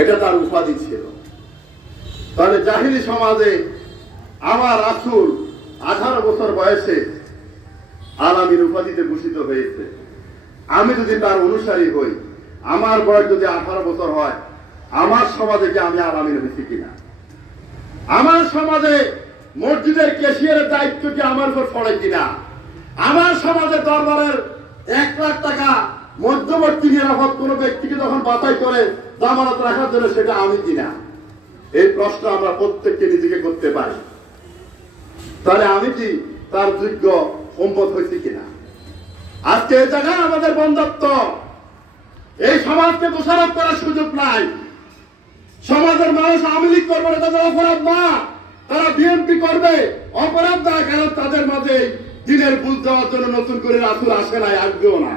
এটা তার উপাধি ছিল। তাহলে জাহিলি সমাজে আমার রাসূল 18 বছর বয়সে আলামীর উপাধিতে ভূষিত হয়েছে। আমি যদি তার অনুসারী হই, আমার বয়স যদি 18 বছর হয়, আমার সমাজে কি আমি আলামীর হয়েছি কিনা? আমার সমাজে মসজিদের ক্যাশিয়ারের দায়িত্ব কি আমার উপর পড়ে কিনা? আমার সমাজে দরবারের 1 লাখ টাকা মধ্যবর্তী নিরাপদ কোন ব্যক্তিকে যখন বাছাই করে জামানত রাখার জন্য, সেটা আমি কিনা? এই প্রশ্ন আমরা প্রত্যেককে নিজেকে করতে পারি। তাহলে আমি কি তার যোগ্য সম্পদ হয়েছি কিনা? আজকে এই জায়গায় আমাদের বন্ধত্ব, এই সমাজকে দোষারোপ করার সুযোগ নাই। সমাজের মানুষ আওয়ামী লীগ করবে না, তাদের অপরাধ না। তারা বিএনপি করবে, অপরাধ না। কারণ তাদের মাঝে দিনের বুঝ দেওয়ার জন্য নতুন করে রাসূল আসে নাই, আসবেও না।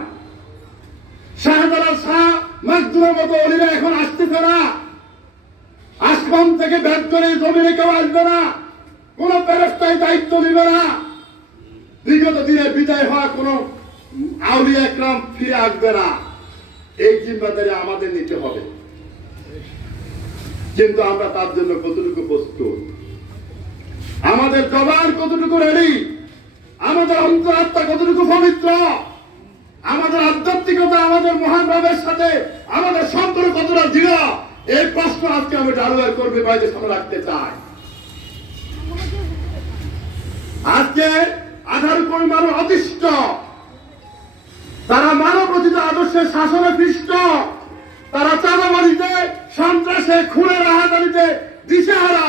শাহজালাল শাহ মাকদুমের মতো অলিরা এখন আসতেছে না। আসমান থেকে ব্যাট করে জমিনে কেউ আসবে না, কোন ফেরেশতাই দায়িত্ব নিবে না। বিগত দিনে বিদায় হওয়া কোন আউলিয়া একরাম ফিরে আসবে না। এই জিম্মাদারি আমাদের নিতে হবে। কিন্তু আমরা তার জন্য কতটুকু প্রস্তুত? আমাদের জবান কতটুকু রেডি? আমাদের অন্তরাত্মা কতটুকু পবিত্র? আমাদের আধ্যাত্মিকতা, আমাদের মহান ভাবের সাথে আমাদের সম্পর্ক কতটা দৃঢ়? এই প্রশ্ন আজকে আমি ডালুয়ার কর্মী ভাইদের সামনে রাখতে চাই। আজকে 18 কোটি মানুষ অতিষ্ঠ, তারা মানব রচিত আদর্শের শাসনে পৃষ্ঠ, তারা চাঁদাবাজিতে, সন্ত্রাসে, খুনে, রাহাজানিতে দিশেহারা।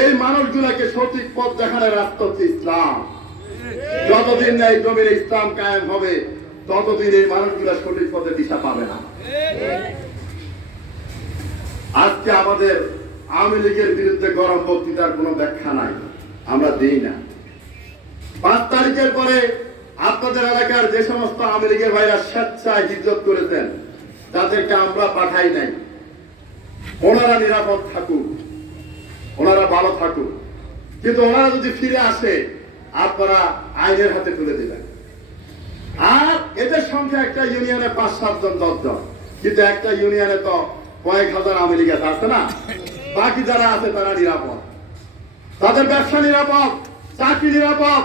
এই মানুষগুলোকে সঠিক পথ দেখানোর রাস্তা হচ্ছে ইসলাম। যতদিন না এই জমিনে ইসলাম কায়েম হবে, ততদিন এই মানুষগুলো সঠিক পথে দিশা পাবে না। আজকে আমাদের আওয়ামী লীগের বিরুদ্ধে গরম বক্তৃতার কোনো ব্যাখ্যা নাই, আমরা দিই না। 5 তারিখের পরে আপনাদের এলাকার যে সমস্ত আওয়ামী লীগের ভাইরা স্বেচ্ছায় হিজরত করেছেন, তাদেরকে আমরা পাঠাই নাই। ওনারা নিরাপদ থাকুক, ওনারা ভালো থাকুক। কিন্তু ওনারা যদি ফিরে আসে, আপনারা আইনের হাতে তুলে দেবেন। আর এদের সংখ্যা একটা ইউনিয়নে 5-7 জন 10 জন, কিন্তু একটা ইউনিয়নে তো কয়েক হাজার আওয়ামী লীগ আছে না? বাকি যারা আছে তারা নিরাপদ, তাদের ব্যবসা নিরাপদ, চাকরি নিরাপদ।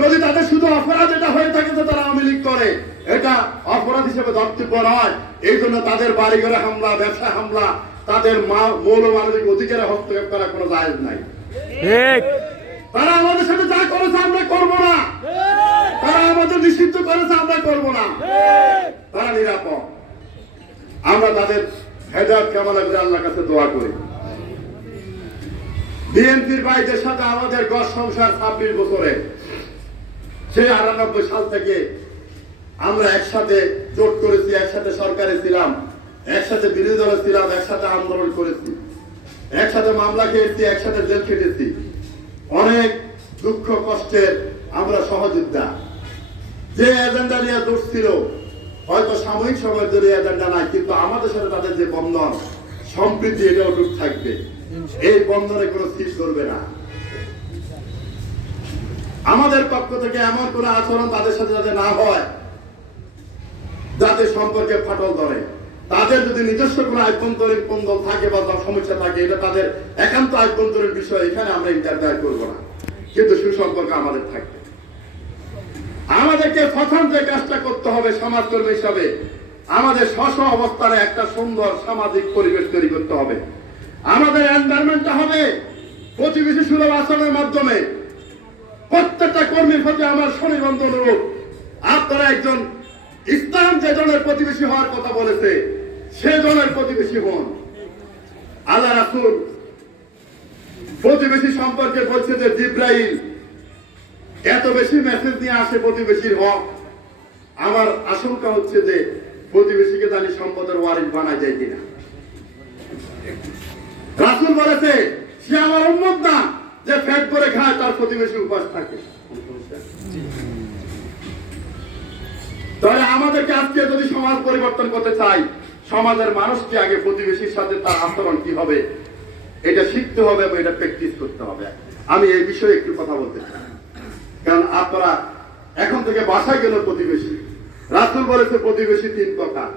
যদি তাদের শুধু অপরাধ এটা হয়ে থাকে যে তারা আওয়ামী লীগ করে, এটা অপরাধ হিসেবে ধর্তব্য নয়। এই জন্য তাদের বাড়িঘরে হামলা, ব্যবসা হামলা, তাদের মৌলমানবিক অধিকারে হস্তক্ষেপ করা কোনো জায়েজ নাই। তারা আমাদের সাথে যা করেছে আমরা করব না, তারা আমাদের নিষিদ্ধ করেছে আমরা করব না। তারা নিরাপদ। আমরা তাদের হেদায়েত কামনা করে আল্লাহর কাছে দোয়া করি। বিএনপির ভাইদের সাথে আমাদের ঘর সংসার 26 বছরে, সেই 98 সাল থেকে আমরা একসাথে জোট করেছি, একসাথে সরকারে ছিলাম, একসাথে বিরোধী দলে ছিলাম, একসাথে আন্দোলন করেছি, একসাথে মামলা খেয়েছি, একসাথে জেল খেটেছি। অনেক দুঃখ কষ্টের আমরা সহযোদ্ধা। যে এজেন্ডা নিয়ে জোট ছিল, হয়তো সাময়িক সময়ের জন্য এজেন্ডা নাই, কিন্তু আমাদের সাথে তাদের যে বন্ধন, সম্প্রীতি, এটাও অটুট থাকবে। এই বন্ধনে কোনো স্থির করবে না। আমাদের পক্ষ থেকে এমন কোন আচরণ তাদের সাথে যাতে না হয়, যাতে সম্পর্কে ফাটল ধরে। তাদের যদি নিজস্ব কোনো আভ্যন্তরীণ কোন্দল থাকে বা সমস্যা থাকে, এটা তাদের একান্ত আভ্যন্তরীণ বিষয়, এখানে আমরা ইন্টারফেয়ার করবো না। কিন্তু সুসম্পর্ক আমাদের থাকবে। আমাদেরকে প্রথম যে কাজটা করতে হবে সমাজকর্মী হিসাবে, আমাদের স্ব অবস্থানে একটা সুন্দর সামাজিক পরিবেশ তৈরি করতে হবে। আমাদের এনভায়রনমেন্টটা হবে প্রতিবেশী সুলভ আচরণের মাধ্যমে। প্রত্যেকটা কর্মীর প্রতি আমার সুনিবন্ধ অনুরোধ, আপনারা একজন ইসলাম যে জনের প্রতিবেশী হওয়ার কথা বলেছে, সে জনের প্রতিবেশী হন। আল্লাহ রাসূল প্রতিবেশী সম্পর্কে বলছে যে জিব্রাইল এত বেশি মেসেজ নিয়ে আসে প্রতিবেশীর হক। আমার আশঙ্কা হচ্ছে যে প্রতিবেশীকে জানি সম্পদের ওয়ারিশ বানায় যায় কিনা। রাসূল বলেছে সে আমার উম্মত না যে পেট ভরে খায়, তার প্রতিবেশী উপাস থাকে। তাহলে আমাদেরকে আজকে যদি সমাজ পরিবর্তন করতে চাই, সমাজের মানুষকে আগে প্রতিবেশীর সাথে তার আচরণ কি হবে এটা শিখতে হবে এবং এটা প্র্যাকটিস করতে হবে। আমি এই বিষয়ে একটু কথা বলতে চাই, কারণ আপনারা এখন থেকে বাসায় গেল প্রতিবেশী। রাসূল বলেছে প্রতিবেশী 3 প্রকার।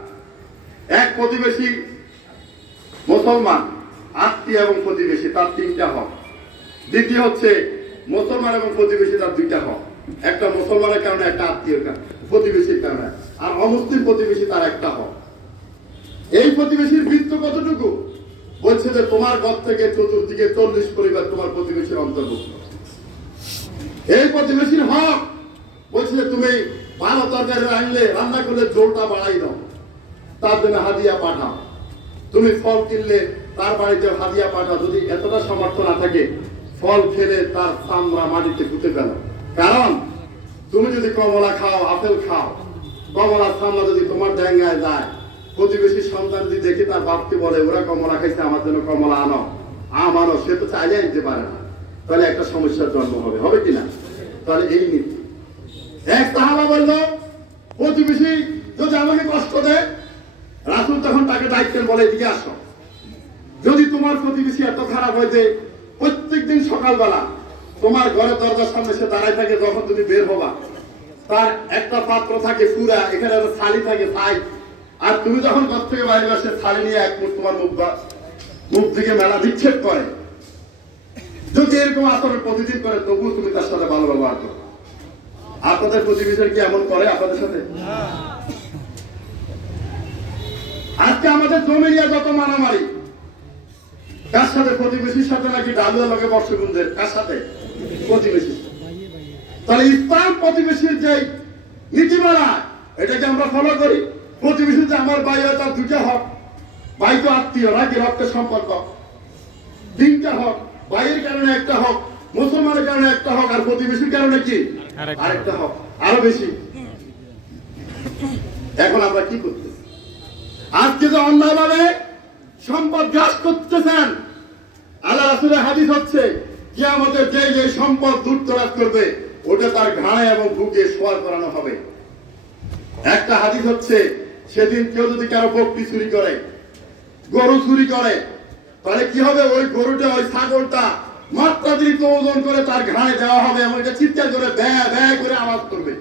এক, প্রতিবেশী মুসলমান, আত্মীয় এবং প্রতিবেশী, তার 3টা হক। দ্বিতীয় হচ্ছে মুসলমান এবং প্রতিবেশী, তার 2টা হক। একটা মুসলমানের কারণে, একটা আত্মীয়র কারণে, প্রতিবেশীর কারণে। আর অমুসলিম প্রতিবেশী, তার একটা হক। এই প্রতিবেশীর বৃত্ত কতটুকু? বলছে যে তোমার ঘর থেকে চতুর্দিকে 40 পরিবার তোমার প্রতিবেশীর অন্তর্ভুক্ত। এই প্রতিবেশীর হক বলছে যে তুমি ভালো তরকারি রান্না করলে ঝোলটা বাড়াই দাও, তার জন্য হাদিয়া পাঠাও। তুমি ফল কিনলে তার বাড়িতে হাদিয়া পাঠাও। যদি এতটা সামর্থ্য না থাকে, ফল খেলে তার চামড়া মাটিতে পুঁতে ফেল। কারণ তুমি যদি কমলা খাও, আপেল খাও, কমলার চামড়া যদি তোমার ডেঙ্গায় যায়, প্রতিবেশীর সন্তান যদি দেখে তার বাপকে বলে ওরা কমলা খাইছে, আমার জন্য কমলা আনো, আম আনো, সে তো চাইলে আনতে পারে না, তাহলে একটা সমস্যার জন্ম হবে, হবে কিনা? তাহলে এই নীতি। এক সাহাবা বলল, প্রতিবেশী যদি আমাকে কষ্ট দেয়, রাসূল তখন তাকে দায়িত্বের বলে এদিকে আসো। যদি তোমার প্রতিবেশী এত খারাপ হয় যে প্রত্যেকদিন সকালবেলা তোমার ঘরের দরজার সামনে সে দাঁড়ায় থাকে, যখন তুমি বের হবা তার একটা পাত্র থাকে পুরা, এখানে একটা থালি থাকে ছাই, আর তুমি যখন ঘর থেকে বাইরে আসে থালি নিয়ে এক মুঠ তোমার মুখ দিকে মেলা নিক্ষেপ করে, যদি এরকম আচরণ প্রতিদিন করে, তবুও তুমি তার সাথে ভালো ব্যবহার করো। আপনাদের প্রতিবেশী কি এমন করে আপনাদের সাথে? আজকে আমাদের জমি নিয়ে যত মারামারি, কার সাথে? প্রতিবেশীর সাথে নাকি ডালুয়া লোকে বর্ষগুঞ্জের? কার সাথে? প্রতিবেশী। তাহলে ইসলাম প্রতিবেশীর যে নীতিমালা, এটাকে আমরা ফলো করি। প্রতিবেশী যে আমার ভাই হয়, তার 2টা হক। ভাই তো আত্মীয় নাকি রক্তের সম্পর্ক, 3টা হক। ভাইয়ের কারণে একটা হক, মুসলমানের কারণে একটা হক, আর প্রতিবেশীর কারণে কি আরেকটা হক, আরো বেশি। এখন আমরা কি করতে? আজকে যে অন্যায়ভাবে সম্পদ গ্রাস করতেছেন, আল্লাহ রাসূলের হাদিস হচ্ছে কিয়ামতের যে সম্পদ লুটতরাজ করবে, ওটা তার ঘাড়ে এবং বুকে সওয়ার করানো হবে। একটা হাদিস হচ্ছে সেদিন কেউ যদি কারো বকরি চুরি করে, গরু চুরি করে, তাহলে কি হবে? ওই গরুটা, ওই ছাগলটা মাত্রাতিরিক্ত ওজন করে তার ঘাড়ে দেওয়া হবে, এবং এটা চিৎকার করে ব্যয় ব্যয় করে আওয়াজ করবে।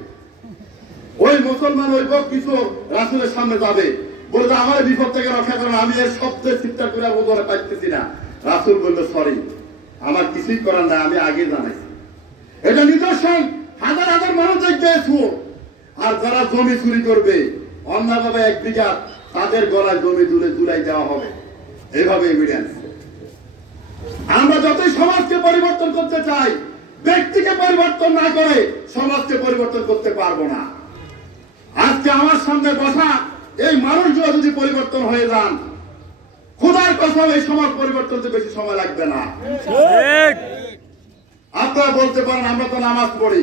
ওই মুসলমান ওই বকরি চোর রাসূলের সামনে যাবে, বলবে আমার বিপদ থেকে রক্ষা করুন, আমি এর শব্দে চিৎকার করে ওজনে পাইতেছি না। রাসূল বলল সরি, আমার কিছুই করার নাই, আমি আগে জানাইছি। এটা নিদর্শন, হাজার হাজার মানুষ দেখবে। আর যারা জমি চুরি করবে অন্যভাবে 1 বিঘা, তাদের গলায় জমি তুলাই দেওয়া হবে। এইভাবে এভিডেন্স। আমরা যতই সমাজকে পরিবর্তন করতে চাই, ব্যক্তিকে পরিবর্তন না করে সমাজকে পরিবর্তন করতে পারবো না। আজকে আমার সামনে বসা এই মানুষগুলো যদি পরিবর্তন হয়ে যান, খোদার কসম এই সমাজ পরিবর্তন হতে বেশি সময় লাগবে না। আপনারা বলতে পারেন আমরা তো নামাজ পড়ি,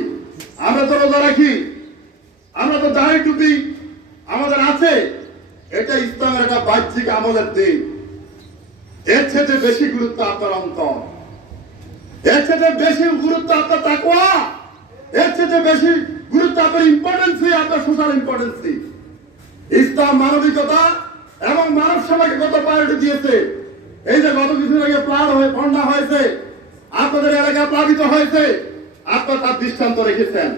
আমরা তো রোজা রাখি, আমরা তো দাড়ি টুপি আমাদের আছে, এটা ইসলামের একটা বাহ্যিক আমলের দিন। এর চেয়ে বেশি গুরুত্ব আপনার অন্তর, এর চেয়ে বেশি গুরুত্ব আপনার তাকওয়া, এর চেয়ে বেশি গুরুত্ব আপনার ইম্পর্টেন্সি, আপনার সোশ্যাল ইম্পর্টেন্সি। ইসলাম মানবিকতা এবং মানব সেবাকে কত প্রায়োরিটি দিয়েছে। এই যে গত কিছুদিন আগে বন্যা হয়েছে, আপনাদের এলাকা প্লাবিত হয়েছে, আপনারা তার দৃষ্টান্ত রেখেছেন।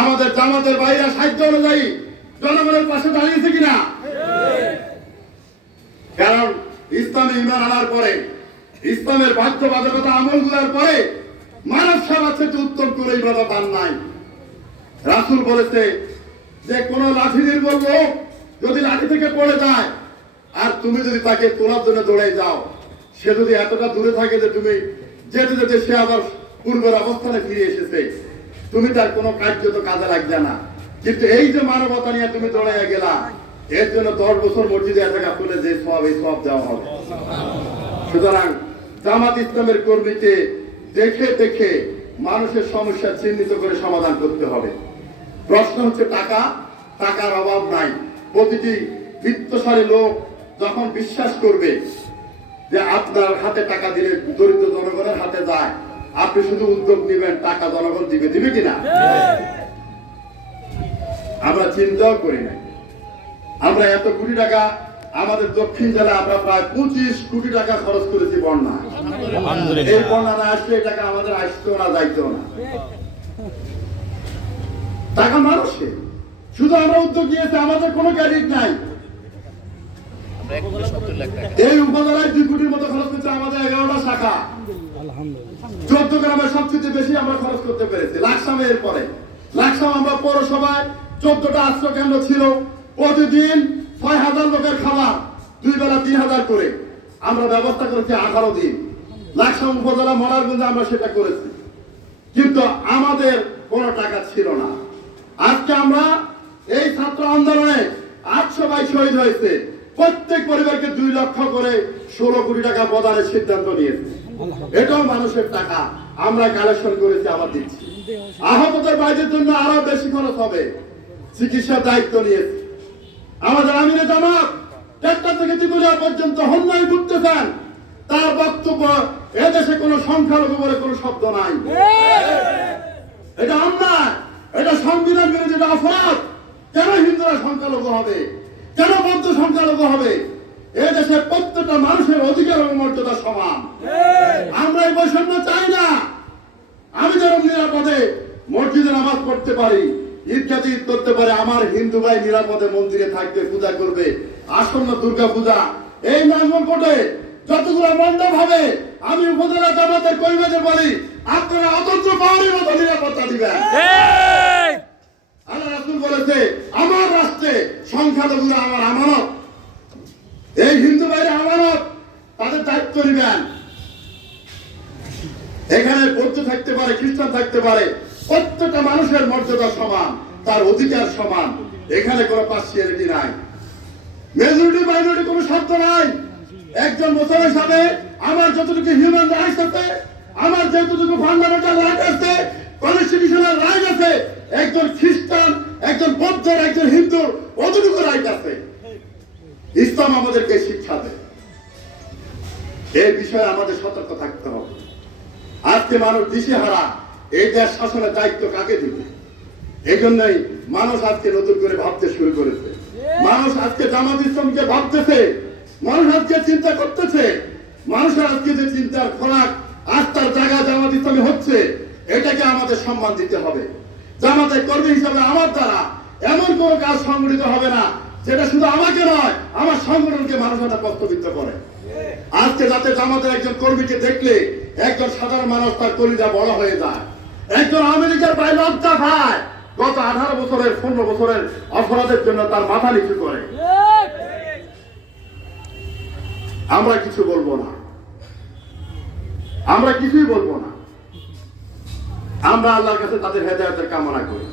আমাদের জামাতের বাইরে সাহায্য অনুযায়ী জনগণের পাশে দাঁড়িয়েছে কিনা? কারণ ইসলামে ঈমান আনার পরে, ইসলামের বাধ্যবাধকতা আমলগুলোর পরে মানব সেবা থেকে উত্তম করে ইবাদত আর নাই। রাসূল বলেছে যে কোন লাঠি নির্বল লোক যদি লাঠি থেকে পড়ে যায়, আর তুমি যদি তাকে তোলার জন্য দৌড়ে যাও, সে যদি এতটা দূরে থাকে যে তুমি যেতে যেতে সে আবার পূর্বের অবস্থানে ফিরে এসেছে, তুমি তার কোনো কার্য তো কাজে লাগবে না। কিন্তু এই যে মানবতা নিয়ে তুমি দৌড়াইয়া গেলা, এর জন্য 10 বছর মসজিদে একা খুলে যে সওয়াব, এই সওয়াব দেওয়া হবে। সুতরাং জামাত ইসলামের কর্মীকে দেখে দেখে মানুষের সমস্যা চিহ্নিত করে সমাধান করতে হবে। প্রশ্ন হচ্ছে টাকার অভাব নাই। প্রতিটি বিত্তশালী লোক যখন বিশ্বাস করবে যে আপনার হাতে টাকা দিলে দরিদ্র জনগণের হাতে যায়, আপনি শুধু উদ্যোগ নেবেন, টাকা জনগণ দিবে কিনা? আমরা চিন্তাও করি না। আমরা এত কোটি টাকা, আমাদের দক্ষিণ জেলায় আমরা প্রায় 25 কোটি টাকা খরচ করেছি বন্যা। এই বন্যা না আসলে টাকা আমাদের আসতেও না, যাইতেও না। টাকা মানুষের, শুধু আমরা উদ্যোগ নিয়েছি, আমাদের কোনো ক্রেডিট নাই। এই উপজেলায় 2 কোটির মতো খরচ করছে আমাদের 11টা শাখা। 14 গ্রামের সবচেয়ে বেশি আমরা খরচ করতে পেরেছি লাকসামে। এরপরে লাকসাম আমরা পৌরসভায় 14টা আশ্রয় কেন্দ্র ছিল, প্রতিদিন 6000 লোকের খাবার 2 বেলা 3000 করে আমরা ব্যবস্থা করেছি 18 দিন। লাকসাম উপজেলা মরারগঞ্জে আমরা সেটা করেছি, কিন্তু আমাদের কোনো টাকা ছিল না। আজকে আমরা এই ছাত্র আন্দোলনে 800 ভাই শহীদ হয়েছে, প্রত্যেক পরিবারকে 2 লক্ষ করে 16 কোটি টাকা প্রদানের সিদ্ধান্ত নিয়েছে। এটাও মানুষের টাকা আমরা কালেকশন করেছি, আবার দিচ্ছি। আহতদের বাইরের জন্য আরো বেশি খরচ হবে, চিকিৎসার দায়িত্ব নিয়েছে। আমাদের আমিরে জামাত একটা থেকে ত্রিপুরা পর্যন্ত হন্যায় ঘুরতেছেন, তার বক্তব্য এদেশে কোনো সংখ্যালঘু বলে কোনো শব্দ নাই। এটা অন্যায়, এটা সংবিধান বিরোধী, এটা অপরাধ। কেন হিন্দুরা সংখ্যালঘু হবে, কেন বৌদ্ধ সংখ্যালঘু হবে? এদেশে প্রত্যেকটা মানুষের অধিকার এবং মর্যাদা সমান। আমরা এই বৈষম্য চাই না। আমি যেরকম নিরাপদে মসজিদে নামাজ পড়তে পারি, ঈদগাতে ঈদ করতে পারে, আমার হিন্দু ভাই নিরাপদে মন্দিরে থাকবে, পূজা করবে। আসন্ন দুর্গা পূজা এই নাঙ্গলকোটে যতগুলো মণ্ডপ হবে, আমি উপজেলা জামাতের কর্মীদের বলি, আপনারা অতন্ত্র পাহাড়ের মতো নিরাপত্তা দিবেন। আল্লাহ রাসূল বলেছে, আমার রাষ্ট্রে সংখ্যালঘুরা আমার আমানত। এই হিন্দু ভাইরা আমানত, তাদের দায়িত্ব নিবেন। এখানে বৌদ্ধ থাকতে পারে, খ্রিস্টান থাকতে পারে, প্রত্যেকটা মানুষের মর্যাদা সমান, তার অধিকার সমান। এখানে কোনো পার্সিয়ালিটি নাই, মেজরিটি মাইনরিটি কোনো শব্দ নাই। একজন মুসলমান হিসাবে আমার যতটুকু হিউম্যান রাইটস আছে, আমার যতটুকু ফান্ডামেন্টাল রাইট আছে, কনস্টিটিউশনাল রাইট আছে, একজন খ্রিস্টান, একজন বৌদ্ধ, একজন হিন্দুর অতটুকু রাইট আছে। ইসলাম আমাদেরকে শিক্ষা দেয়। এই বিষয়ে আমাদের সতর্ক থাকতে হবে। আজকে মানুষ দিশেহারা, এই দেশ শাসনের দায়িত্ব কাকে দিবে? এই জন্যই মানুষ আজকে নতুন করে ভাবতে শুরু করেছে। মানুষ আজকে জামাত ইসলামকে ভাবতেছে, মানুষ আজকে চিন্তা করতেছে। মানুষের আজকে যে চিন্তার খোরাক, আস্থার জায়গা জামাত ইসলামী হচ্ছে, এটাকে আমাদের সম্মান দিতে হবে। জামাতের কর্মী হিসাবে আমার দ্বারা এমন কোন কাজ সংগঠিত হবে না যেটা শুধু আমাকে নয়, আমার সংগঠনকে মানুষ একটা প্রশ্নবিদ্ধ করে। আজকে যাতে জামাতের একজন কর্মীকে দেখলে একজন সাধারণ মানুষ তার কলিজা বড় হয়ে যায়, একজন আমেরিকার প্রায় লজ্জা পায়, গত 18 বছরের 15 বছরের অপরাধের জন্য তার মাথা নিচু করে। আমরা কিছু বলবো না, আমরা কিছুই বলবো না। আমরা আল্লাহর কাছে তাদের হেদায়েতের কামনা করি।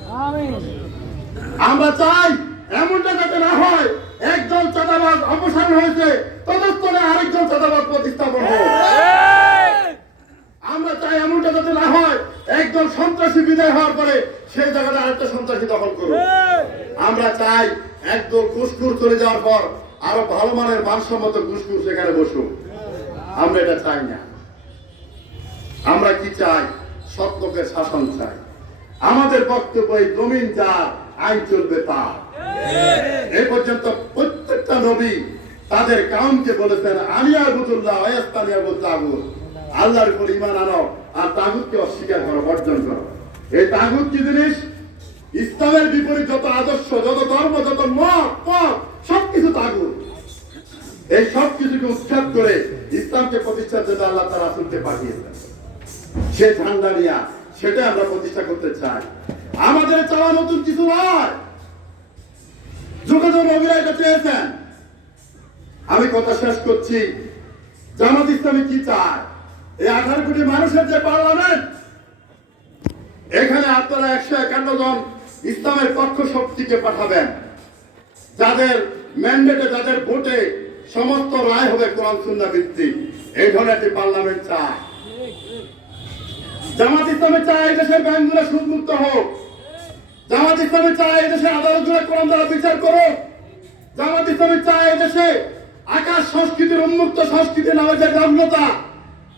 আমরা চাই এমনটা যাতে না হয়, একজন চাঁদাবাজ অপসারণ হয়েছে, তদস্থলে আরেকজন চাঁদাবাজ প্রতিস্থাপন হোক। আমরা চাই এমনটা যাতে না হয়, একজন সন্ত্রাসী বিদায় হওয়ার পরে সেই জায়গাটা আরেকটা সন্ত্রাসী দখল করুক। আমরা চাই একদল ঘুষখোর চলে যাওয়ার পর আরো ভালো মানের মানসম্মত ঘুষখোর সেখানে বসুক। আমরা এটা চাই না। আমরা কি চাই? সৎ লোকের শাসন চাই। আমাদের বক্তব্য এই জমিন যার, আইন চলবে তার। এই পর্যন্ত প্রত্যেকটা নবী তাদের কাউমকে বলেছেন, আলিয়া আবুদুল্লাহ ওয়াস্তানিয়া তাগুত, আল্লাহর উপর ঈমান আনো আর তাগুতকে অস্বীকার করো, বর্জন করো। এই তাগুত কি জিনিস? ইসলামের বিপরীত যত আদর্শ, যত ধর্ম, যত মত পথ, সবকিছু তাগুত। এই সব কিছুকে উচ্ছেদ করে ইসলামকে প্রতিষ্ঠার জন্য আল্লাহ তাআলা রাসূলকে পাঠিয়েছেন। সে ঝান্ডা নিয়া সেটা আমরা প্রতিষ্ঠা করতে চাই। আমাদের চাওয়া নতুন কিছু নয়, যোগাযোগ নবীরা এটা চেয়েছেন। আমি কথা শেষ করছি। জামাত ইসলামী কি চায়? এই 18 কোটি মানুষের যে পার্লামেন্ট, এখানে আপনারা 151 জন ইসলামের পক্ষ শক্তিকে পাঠাবেন, যাদের ম্যান্ডেটে, যাদের ভোটে সমস্ত রায় হবে কোরআন সুন্নাহ ভিত্তিক। এই ধরনের একটি পার্লামেন্ট চায়। জামাত ইসলামী চায় এই দেশের ব্যাংকগুলো সুদমুক্ত হোক। জামাত ইসলামী চায় এই দেশের আদালতগুলো কোরআন দ্বারা বিচার করুক। জামাত ইসলামী চায় এই দেশে আকাশ সংস্কৃতির উন্মুক্ত সংস্কৃতি নামে যে গম্যতা,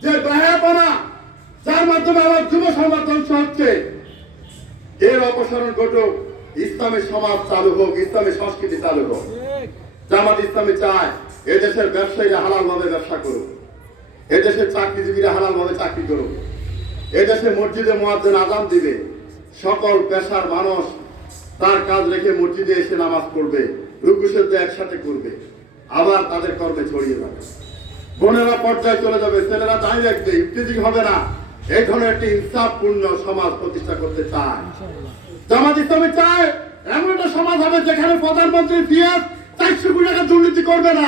যে ব্যয়াপনা, যার মাধ্যমে আমার যুব সমাজ ধ্বংস হচ্ছে, এর অপসারণ ঘটুক। ইসলামী সমাজ চালু হোক, ইসলামী সংস্কৃতি চালু হোক। জামাত ইসলামী চায় এদেশের ব্যবসায়ীরা হালাল ভাবে ব্যবসা করুক, এদেশের চাকরিজীবীরা হালাল ভাবে চাকরি করুক, এদেশে মসজিদে মুয়াজ্জিন আযান দিবে, সকল পেশার মানুষ তার কাজ রেখে মসজিদে এসে নামাজ পড়বে, রুকু সিজদা একসাথে করবে। আবার তাদের কর্মে ছড়িয়ে যাবে। বোনেরা পর্যায়ে চলে যাবে, ছেলেরা দাঁড়িয়ে রাখবে, ইফতিজিং হবে না। এই ধরনের একটি ইনসাফপূর্ণ সমাজ প্রতিষ্ঠা করতে চায় জামাত ইসলামী। চায় এমন একটা সমাজ হবে যেখানে প্রধানমন্ত্রী পিএস 400 কোটি টাকা দুর্নীতি করবে না,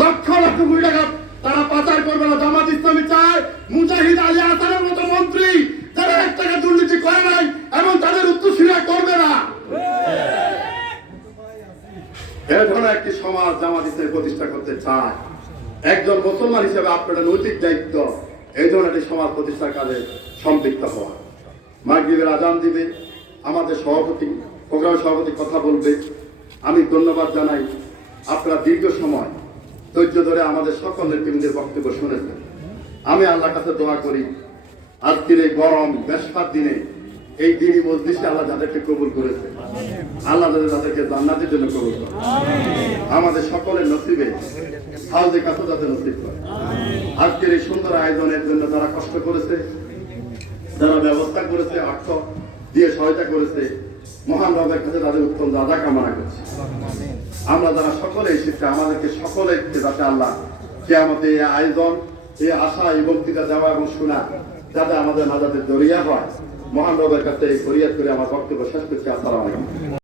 লক্ষ লক্ষ কোটি টাকা তারা পাচার করবে না। জামাত ইসলামী চায় মুজাহিদ আলী আসানের মতো মন্ত্রী যারা 1 টাকা দুর্নীতি করে নাই এবং তাদের উত্তরসূরিরা করবে না। এই ধরনের একটি সমাজ জামাত ইসলামী প্রতিষ্ঠা করতে চায়। একজন মুসলমান হিসেবে আপনার নৈতিক দায়িত্ব এই ধরনের একটি সমাজ প্রতিষ্ঠার কাজে সম্পৃক্ত হওয়া। মাগরিবের আজান দিবে, আমাদের সভাপতি প্রোগ্রামের সভাপতি কথা বলবে। আমি ধন্যবাদ জানাই, আপনারা দীর্ঘ সময় ধৈর্য ধরে আমাদের সকল নেতৃবৃন্দের বক্তব্য শুনেছেন। আমি আল্লাহর কাছে দোয়া করি আজকের এই গরম ব্যস্তার দিনে এই দিনই মজলিসে আল্লাহ যাদেরকে কবুল করেছে, আল্লাহ তাদেরকে জান্নাতের জন্য কবুল করে, আমাদের সকলের নসিবে হাউজে কাছে যাতে নসিব করে। আজকের এই সুন্দর আয়োজনের জন্য যারা কষ্ট করেছে, যারা ব্যবস্থা করেছে, অর্থ দিয়ে সহায়তা করেছে, মহান রবের কাছে তাদের উত্তম রাজা কামনা করছে। আমরা যারা সকলে এসেছি আমাদেরকে সকলে যাতে আল্লাহ কিয়ামতে এই আয়োজন, এই আশা, এই বক্তৃতা দেওয়া এবং শোনা যাতে আমাদের নাজাতের জরিয়া হয়, মহান রবের কাছে এই ফরিয়াদ করে আমার বক্তব্য শেষ করছি। আসসালামু আলাইকুম।